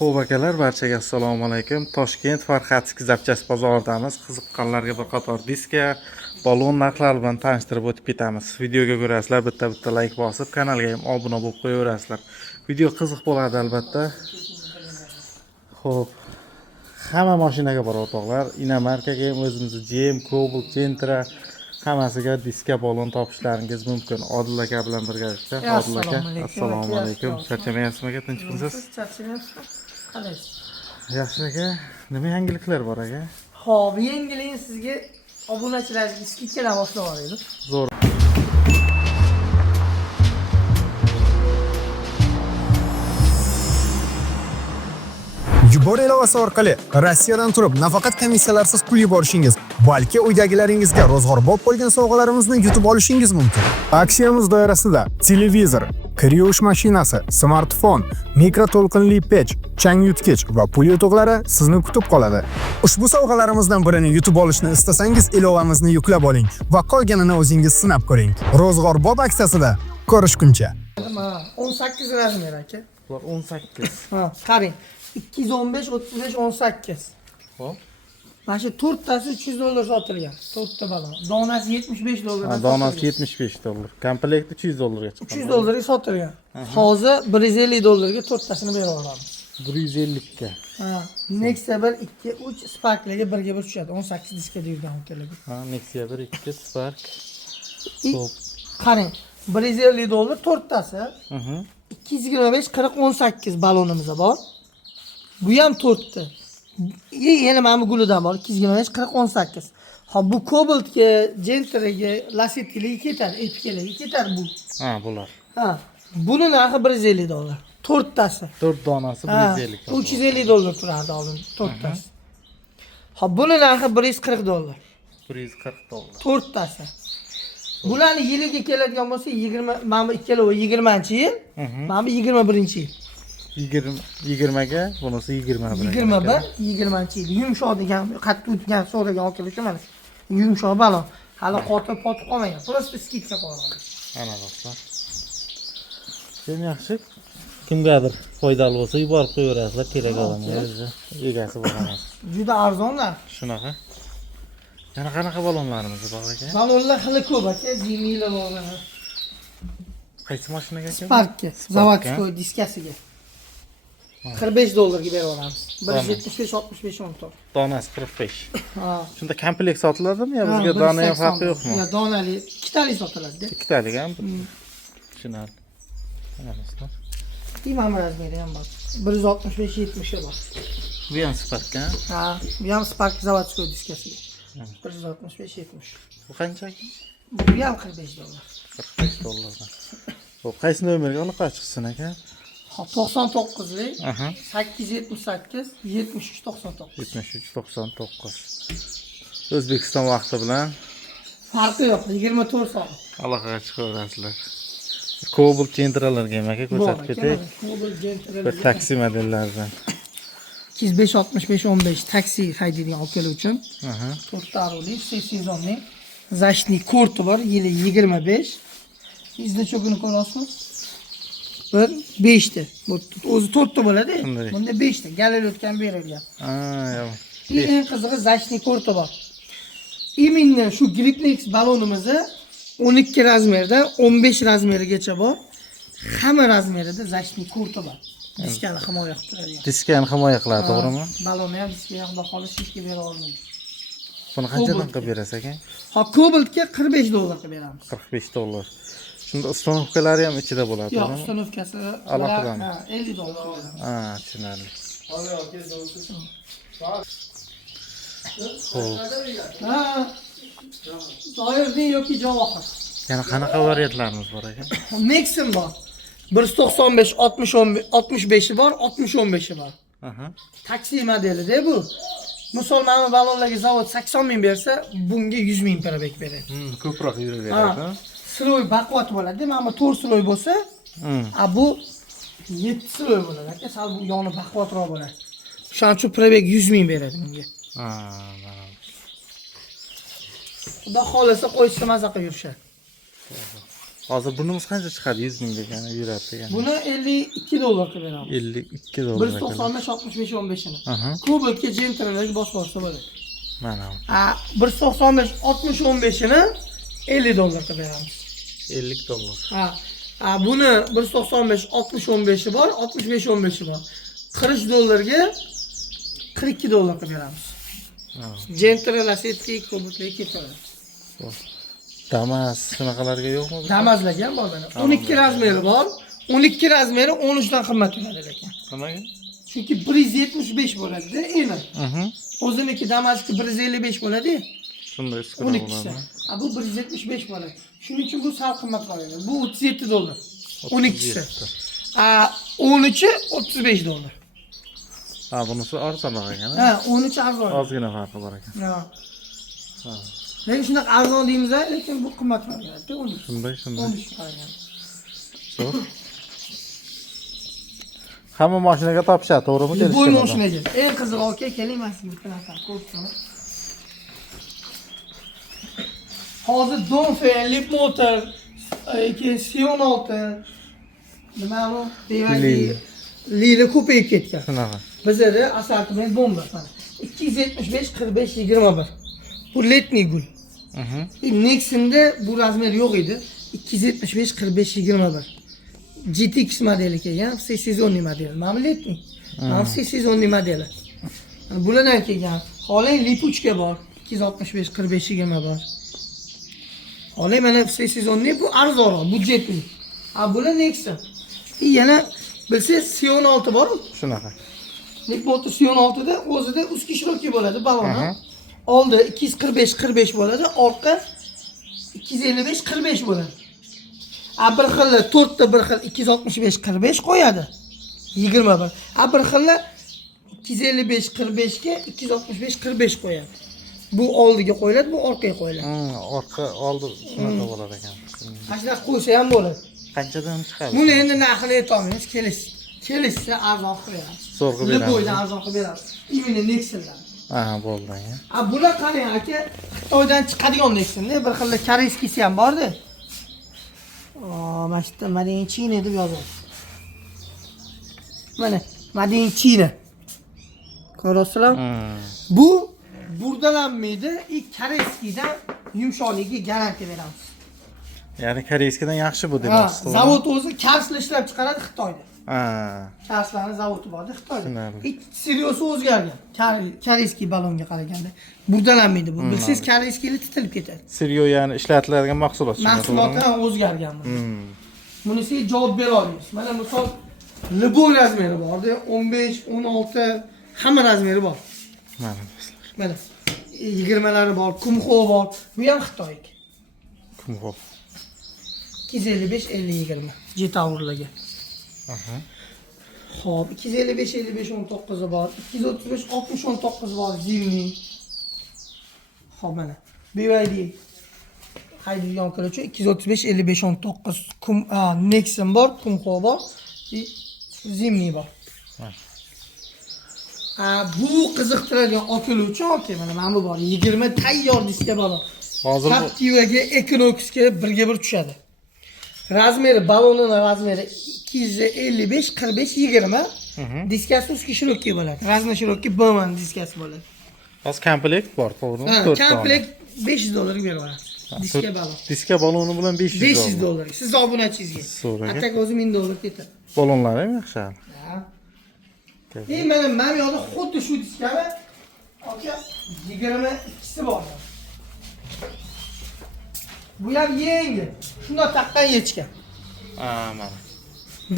Xo'p akalar, barchaga assalomu alaykum. Toshkent Farxatskiy zapchast bozoridamiz. Qiziqqanlarga bir qator diska, balon narxlari bilan tanishtirib o'tib ketamiz. Videoga ko'rasizlar, bitta like bosib, kanalga ham obuna bo'lib qo'yaverasizlar. Video qiziq bo'ladi albatta. Xo'p, hamma mashinaga bor o'rtoqlar. Inamarkaga ham o'zimizni GM, Cobalt, Gentra hammasiga diska, balon topishlaringiz mumkin. Odil aka bilan birgalikda. Odil aka, assalomu alaykum. Charchamayapsizmi aka? Tinchmisiz? Charchamayapsizmi? Qalay? Yaxshi aka. Nima yangiliklar bor aka? Xo'p, yangilik sizga obunachilarga skidkadan boshlab yuboraylik. Zo'r. Yubor ilovasi orqali Rossiyadan turib nafaqat komissiyalarsiz pul yuborishingiz, balki uydagilaringizga rozg'orbob bo'lgan sovg'alarimizni yutib olishingiz mumkin. Aksiyamiz doirasida televizor, kir yuvish mashinasi, smartfon, mikroto'lqinli pech, chang yutgich va pul yutuqlari sizni kutib qoladi. Ushbu sovg'alarimizdan birini yutib olishni istasangiz, ilovamizni yuklab oling va qolganini o'zingiz sinab ko'ring. Rozg'orbob aksiyasida ko'rishguncha. 18 razmer aka. Bular 18. Ha, qarang. 215, 35, 18. Xo'p. Mana shu 4 tasi $300 sotilgan. 4 ta balon. Donasi $75 dan Donasi $75. Komplekt $300 ga chiqqan. $300 ga sotilgan. Hozir $150 ga 4 tasini berib olamiz. 150 ga. Ha, Nexia 1, 2, 3 Spark'larga birga bir tushadi. 18 diskada yurgan ukalarga. Ha, Nexia 1, 2 Spark. Xo'p. Qarang, $150 4 tasi. 225, 40, 18 balonimiz bor. Bu ham 4 ta. Yana mana bu gulidan bor. 225, 40, 18. Ha, bu Cobaltga, Gentraga, Lasetti'ga ketadi, Epica'ga ketadi bu. Ha, bular. Ha, buni narxi $150. 4 tasi. 4 donasi $150. $350 turardi oldin 4 tasi. Ha, buni narxi $140. $140. 4 tasi. Bularni yiliga keladigan bo'lsa 20, mana bu ikkalovi 20-yil, mana bu 21-yil. 20 ga, bunisi 21. 21, 20-yil. Yumshoq degan, qattiq o'tgan so'ragan okilishi mana. Yumshoq balon. Hali qotib qolmagan. Просто skidka qo'ygan. Ana do'stlar. Sen yaxshi kimgadir foydali bo'lsa yuborib qo'yaverasizlar, kerak odamga, egasi bo'ladi. Juda arzonlar. Shunaqa. Yana qanaqa balonlarimiz bor aka? Balonlar xili ko'p aka, zimiylar bor. Qaysi mashinaga aka? Sparkka, zavodskoy diskasiga. $45 ga berib olamiz. 175, 65, 14. Donasi 45. Ha. Shunda komplekt sotiladimi yo bizga dona ham farqi yo'qmi? Yo, donali, 2 talik sotiladi. 2 talik ham. Tushunarli. Mana do'stlar. Imam razmeri ham bor. 165, 70 bor. Bu ham Spark ha? Ha, bu ham Spark zavodskoy diskasiga. 165, 70. Bu qancha aka? Bu ham $45. $45 dan. Xo'p, qaysi nomerga aniq chiqsin aka? 99lik, 878, 73, 99. 73 99. O'zbekiston vaqti bilan Farqi yo'q, 24 soat. aloqaga chiqaverasizlar. Cobalt Gentralarga ham aka ko'rsatib ketdik. Bir taksi modellaridan. 205, 65, 15 taksi haydaydigan okalar uchun. 4 ta ruli, 6 sezonning zashni korti bor, yili 25. Sizda cho'kini ko'rasizmi? 5 ta. Bu o'zi 4 ta bo'ladi. Bunda 5 ta. Galer o'tgan berilgan. Ha, yo'q. Eng qizig'i zashni korti bor. Именно shu Gripnex balonimizni 12 razmerdan 15 razmerigacha bor. Hamma razmerida zashni korti bor. Diskani himoya qilib turadi. Diskani himoya qiladi, to'g'rimi? Balonni ham diskaga xudo xohlasa hech kim bera olmaydi. Buni qanchadan qilib berasiz aka? Ha, Cobaltga $45 qilib beramiz. $45. Shunda ustanovkalari ham ichida bo'ladi, Yo'q, to'g'rimi? ustanovkasi Alohida. ha, $50. Ha, tushunarli. Ha. Zoirdin yoki Javohir. Yana qanaqa variantlarimiz bor aka? Maxim bor. 195, 60, 65 bor, 60, 15 bor. Taksi modelida bu. Misol mana bu balonlarga zavod 80 ming bersa, bunga 100 ming parabek beradi. Ko'proq yuraveradi. Sloy baquvvat bo'ladi. Mana bu 4 sloy bo'lsa, bu 7 sloy bo'ladi. Aka, sal bu yoni baquvvatroq bo'ladi. Shuning uchun parabek 100 ming beradi bunga. Xudo xolasa qo'yishsa maza qilib yurishadi. Hozir bunimiz qancha chiqadi? 100 ming degani, yuradi degani. Buni 52 dollarga beramiz. 52 dollar. 195 65 15 ni. Aha. Kubokka jentrallarga bosib olsa bo'ladi. Mana. 195 60 15 ni 50 dollarga beramiz. 50 dollar. Buni 195 60 15 bor, 65 15 bor. 40 dollarga 42 dollarga beramiz. Jentralar setki kuboklarga ketadi. Damas shunaqalarga yo'qmi? Damazlarga ham bor mana. 12 razmeri bor. 12 razmeri 13 dan qimmat bo'ladi lekin. Nimaga? Chunki 175 bo'ladi-da, eni. O'ziniki Damashki 155 bo'ladi. Shunday iskra 12 bu 175 bo'ladi. Shuning uchun bu sal qimmatroq edi. Bu 37 dollar. 12si. 13 35 dollar. Bunisi arzonroq ekan. 13 arzon. Ozgina farqi bor ekan. Lekin shunaqa arzon deymiz, lekin bu qimmatroq bo'ladi. 13. Shunday. 13 qaragan. Zo'r. Hamma mashinaga topishadi, to'g'rimi? Bu mashinaga. Eng qizig'i aka, keling men sizga bitta narsa ko'rsataman. Hozir Dongfeng, Leapmotor, Sion 6 nima bu? Lila ko'payib ketgan. Shunaqa. Bizda assortiment bomba mana. 275 45 21. Bu letniy gul. Nexonda bu razmer yo'q edi. 275 45 21. GTX modeli kelgan, все сезонный model. Mana letniy. Mana все сезонный modeli. Bulardan kelgan. Hozir lipuchka bor. 265 45 20 bor. Hozir mana все сезонный bu arzonroq, budjetli. Bular Nexon. Yana bilsangiz Sion 6 bor-ku? Shunaqa. Leapmotor Sion 6 da o'zida ustki shiroki bo'ladi baloni. Oldi 245 45 bo'ladi, orqa 255 45 bo'ladi. Bir xil 4 ta bir xil 265 45 qo'yadi. 21. Bir xil 255 45 ga 265 45 qo'yadi. Bu oldiga qo'yiladi, bu orqaga qo'yiladi. Orqa oldi shunaqa bo'lar ekan. Mana qo'ysa ham bo'ladi. Qanchadan chiqadi? Buni endi narxini aytolmaymiz, kelishsa arzon qilib beramiz. Zo'r qilib beramiz. Bo'ydan arzon qilib beramiz. Imini Nexondan. Bo'ldi. Bular qarang aka, Xitoydan chiqadigan Nexonda bir xil koreyskisi ham bor-da. Mana shu Made in China deb yoziladi. Mana Made in China. Ko'rasizlar? Bu burdalanmaydi, koreyskidan yumshoqligiga garantiya beramiz. Ya'ni koreyskidan yaxshi bu demoqchi. Zavod o'zi karslar ishlab chiqaradi Xitoyda. Karslarning zavodi borda Xitoyda. Seriosi o'zgargan. Koreyskiy balonga qaraganda burdalanmaydi bu. Bilsangiz koreyskiylar titilib ketadi. Seryo ya'ni ishlatiladigan mahsulot. Mahsuloti ham o'zgargan bu. Bunisiga javob bera olamiz. Mana misol Liboy razmeri borda, 15, 16 hamma razmeri bor. Mana 20lari bor, Kumho bor. Bu ham Xitoyga. Kumho. 255 50 20 Jetaurlarga. Xo'p, 255 55 19 bor, 235 60 19 bor, zimning. Xo'p mana. BYD haydaydigan qiluvchi 235 55 19 Nexon bor, Kumho bor, zimning bor. Bu qiziqtiradigan otiluvchi mana bu bor. 20 tayyor diska balon. Hozir Captivaga Equinox'ga birga bir tushadi. Razmeri balonining razmeri 255 45 20. Diskasi ustki shiroki bo'ladi. Razna shiroki Bowman diskasi bo'ladi. hozir komplekt bor, to'g'rimi? 4 ta. Komplekt 500 dollarga beraveramiz. Diska balon. Diska baloni bilan 500 dollar. 500 dollar. Siz obunachingizga. So'raga. Atak o'zi 1000 dollar ketadi. Balonlar ham yaxshi. Mana yoqda xuddi shu diskani aka 22si bor. Bu ham yengil. Shunday taqqan yechgan. Mana.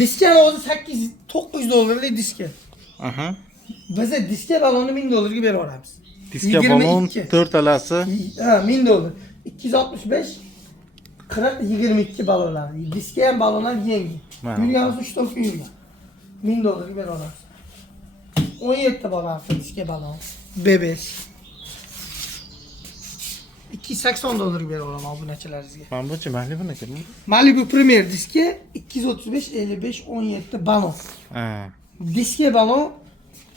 Diskani o'zi 800-900 dollarlik diska. Biz diska balonni 1000 dollarga berib olamiz. Diska balon 4 talasi 1000 dollar. 265 40 22 balonlar. Diska ham balonlar yengil. Yurganimiz 3 ton yurgan. 1000 dollarga berib olamiz. 17 bor diska balon. B5. 280 dollarga berib olaman obunachilaringizga. Mana buncha Malibu'niki. Malibu Premier diska 235 55 17 balon. Diska balon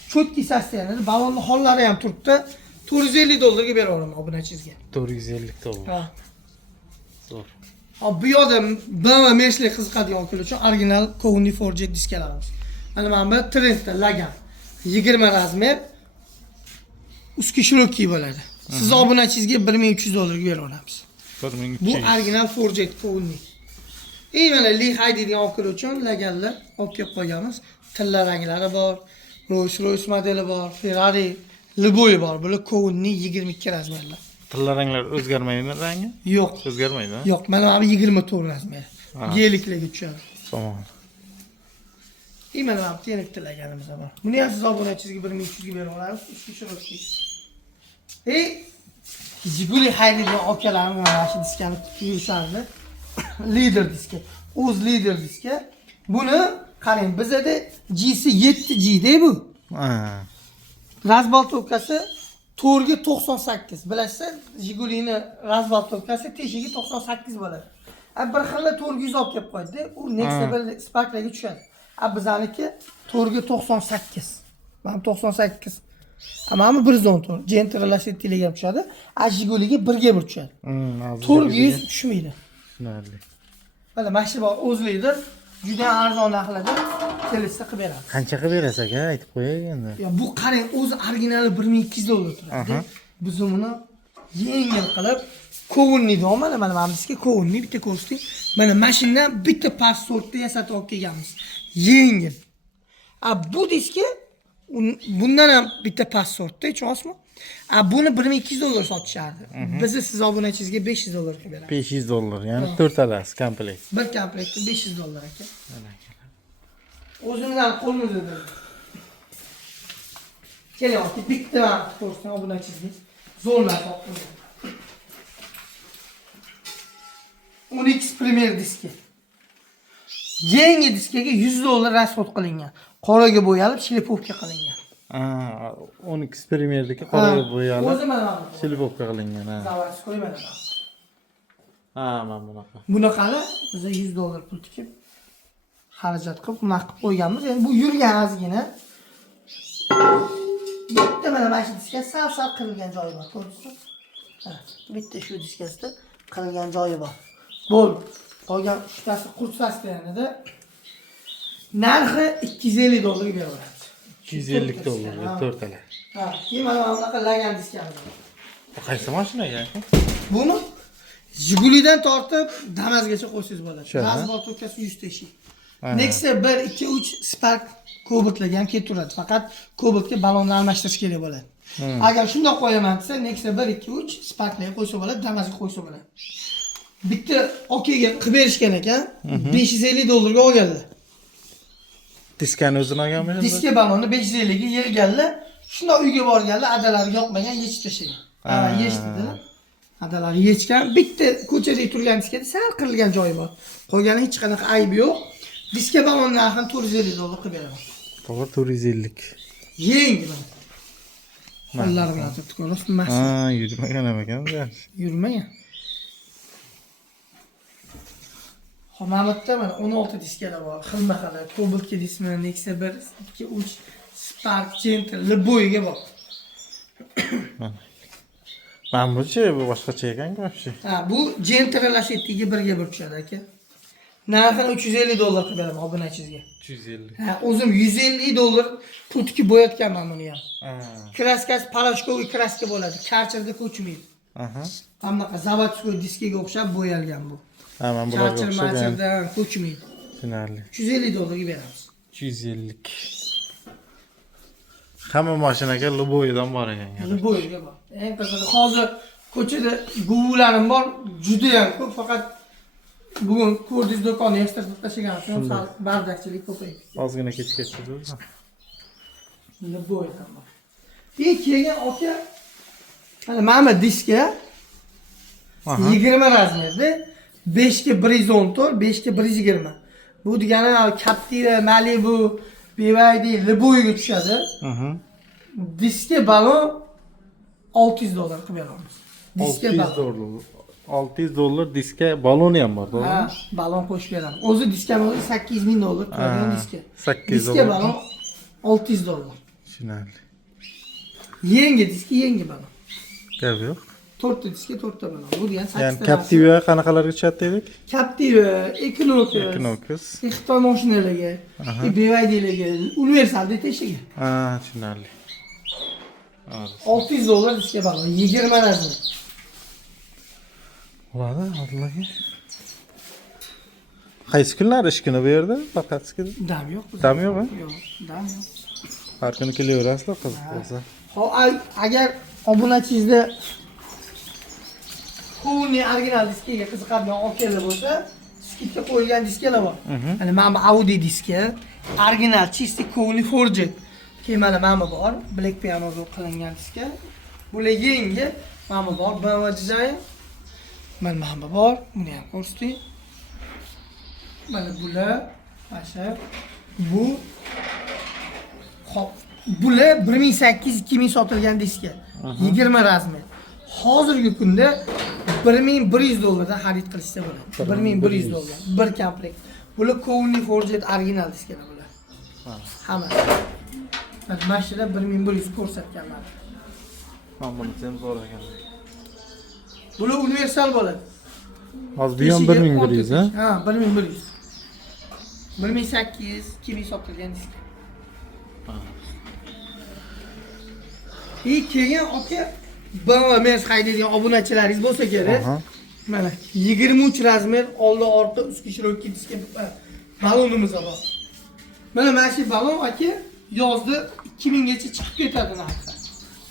cho'tki sostenadi. Balonning hollari ham turibdi. 450 dollarga berib olaman obunachingizga. 450 dollar. Ha. Zo'r. Hop bu yoqda BMW Mercedes qiziqadigan akalar uchun original Kowni Forge diskalarimiz. Mana bu trendda Lagan 20 razmer ustki shirokiy bo'ladi. Siz obunachingizga $1300 beraveramiz. 1200. Bu original Forge Kowni. Mana li haydaydigan akalar uchun Laganlar olib kelib qo'yganmiz. Tilla ranglari bor, Rolls-Royce modeli bor, Ferrari, Liboy bor. Bular Kowni 22 razmerlar. Tilla ranglar o'zgarmaydimi rangi? Yo'q. O'zgarmaydi. Yo'q, mana bu 24 razmer. Geliklarga tushadi. Tamam. Mana bu tenik tilaganimiz bor. Buni ham siz obunachingizga 1300 ga beraveramiz. Ustki shirokiy. Jiguli haydaydigan akalarimiz mana shu diskani yurishadi. Lider diski. O'z lider diski. Buni qarang, bizda G'si 7G bu. Ha. Razbaltovkasi 4 ga 98. Bilasizlar, Jigulini razbaltovkasi teshigi 98 bo'ladi. Bir xilla 400 olib kelib qo'ydi. U Nexia bir Spark'larga tushadi. Bizaniki 4 ga 98. Mana 98. Amma 114. Gentle Lacetti-ga tushadi. Jiguliga 1 ga 1 tushadi. 400 tushmaydi. Tushunarli. Mana mashina bor, o'zlidir. Juda arzon narxlarda kelishsa qilib beramiz. Qancha qilib berasiz aka? Aytib qo'yay endi. Ya bu qarang, o'zi originali $1200 turadi. Biz uni yengil qilib Kowni deyman, mana bizga Kowni bitta ko'rsatdik. Mana mashinadan bitta pasportni yasatib olib kelganmiz. Yengil. Bu diski bundan ham bitta pasportda, tushunasizmi? Buni $1200 sotishardi. Biz siz obunachingizga $500 qilib beramiz. $500, ya'ni 4 talasi komplekt. Bir komplektda $500 aka. O'zimizdan qo'limizda. Keling, aka, bitta ko'rsatgan obunachingizga. Zo'rlar topdim. 10X Premier diski. Yangi diskaga $100 rasxod qilingan. Qoraga bo'yalib, shlipovka qilingan. 10X Premier'dagi qoraga bo'yalib, o'zi mana bu. shlipovka qilingan. Zavaz qo'ymadi. Mana bunaqa. Bunaqani biz $100 pul tikib xarajat qilib bunaqa qilib qo'yganmiz. Endi bu yurgan ozgina. Bitta mana shu diska sal qirilgan joyi bor, ko'rdingizmi? Bitta shu diskasida qirilgan joyi bor. Bo'ldi. Qolgan uchtasi qursasi yanada narxi $250 ga beraveramiz. $250 4 tala. Keyin mana bunaqa Lagan diskamiz bor. Qaysi mashinaga? Buni Jigulidan tortib Damasgacha qo'ysangiz bo'ladi. Razbaltovkasi 100 teshik. Nexia 1, 2, 3 Spark Cobaltlarga ham kelib turadi. Faqat Cobaltga balonni almashtirish kerak bo'ladi. Agar shunday qo'yaman desa, Nexia 1, 2, 3 Sparklarga qo'ysa bo'ladi, Damasga qo'ysa bo'ladi. Bitta OKga qilib berishgan ekan, $550 ga olganlar. Diskani o'zini olganmi? Diska balonni 550 ga yig'ganlar. Shunda uyga borganlar, adalari yoqmagan, yechib tashlagan. Yechdilar. Adalari yechgan, bitta ko'chada turgan diskada sal qirilgan joyi bor. Qolgani hech qanaqa aybi yo'q. Diska balon narxini $450 qilib beraman. To'g'ri, 450. Yengil. Qo'llar bilan turib ko'rasiz. Yurmagan ham ekan-da. Yurmagan. Mana mana 16 diskalar bor. Xilma-xil, Cobaltga diskmi, Nexia 1, 2, 3 Spark, Gentle, Liboyga bor. Mana bu-chi, bu boshqacha ekan-ku. Bu Gentle Lacetti-ga 1 ga 1 tushadi aka. Narxini $350 qilib beraman obunachingizga. 350. O'zim $150 pul tikib bo'yatganman buni ham. Kraskasi parashkoviy kraska bo'ladi. Karcherda ko'chmaydi. Hammaqa zavodskoy diskiga o'xshab bo'yalgan bu. Mana bularga o'xshagan. Karcherdan ko'chmaydi. Tushunarli. $350 ga beramiz. 250. Hamma mashinaga Liboydan bor ekan. Liboyga bor. Eng qizig'i hozir ko'chada guvularim bor, juda ham ko'p, faqat bugun ko'rdingiz do'konni yig'ishtirib tashlagan uchun bardakchilik ko'paydi. Ozgina kechgacha bo'ldi. Liboydan bor. Keyin aka mana diska 20 razmerda 5 ga 114, 5 ga 120. Bu degani Captiva, Malibu, BYD, Liboyga tushadi. Diska balon $600 qilib beramiz. Diska balon. $600 diska baloni ham bor, to'g'rimi? Balon qo'shib beramiz. O'zi diskamiz $8000 turadigan diska. $800. Diska balon $600. Tushunarli. Yangi diska, yangi balon. Gap yo'q. to'rtta diska, to'rtta balon. Bu degan 8 Ya'ni Captiva qanaqalarga tushadi dedik? Captiva, Equinox, Equinox. Xitoy mashinalarga, BYDlarga, universalda teshiga. Ha, tushunarli. $600 diska balon, 20 razmer. Bo'ladi, Abdullaga. Qaysi kunlari ish kuni bu yerda? Faqat Dam yo'q. Dam yo'q, ha? Yo'q, dam yo'q. Har kuni kelaverasizlar, qiziq bo'lsa. Agar obunachingizda Kuni original diskaga qiziqadigan okelar bo'lsa, skidga qo'yilgan diskalar bor. Mana mana bu Audi diski, original чистый Kuni Forged. Keyin mana bu bor, Black Piano qilingan diska. Bular yangi, mana bu bor, BMW dizayn. Mana bu bor, buni ham ko'rsating. Mana bular, asha bu hop, bular 1800-2000 sotilgan diska. 20 razmer. Hozirgi kunda $1100 dan xarid qilishsa bo'ladi. $1100 bir komplekt. Bular Kuni Forged original diskalar bular. Hammasi. Mana shuda 1100 ko'rsatganlar. Mana buni ham zo'r ekan. Bular universal bo'ladi. Hozir bu ham 1100, ha? Ha, 1100. 1800-2000 sotilgan diska. Keyin aka BMW men haydaydigan obunachilaringiz bo'lsa kerak. Mana 23 razmer oldi orqa ustki shirokki diska balonimiz bor. Mana shu balon aka yozda 2000 gacha chiqib ketadi narxi.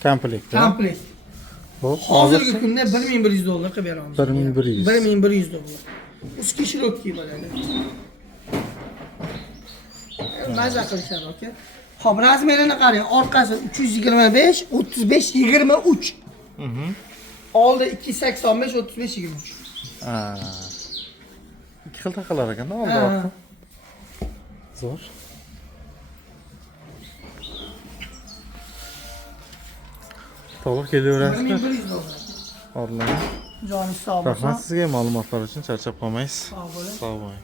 Komplekt. Komplekt. Xo'p, Hozirgi kunda $1100 qilib beramiz. 1100. $1100. Ustki shirokki bo'ladi. Maza qilishadi aka. Xo'p, razmerini qarang. Orqasi 325, 35, 23. Oldi 285, 35, 23. Ha. Ikki xil taqalar ekan-da oldi orqa. Zo'r. To'g'ri kelaverasizlar. $1100. Orlar. Joningiz sog' bo'lsin. Rahmat sizga ma'lumotlar uchun, charchab qolmaysiz. Sog' bo'ling. Sog' bo'ling.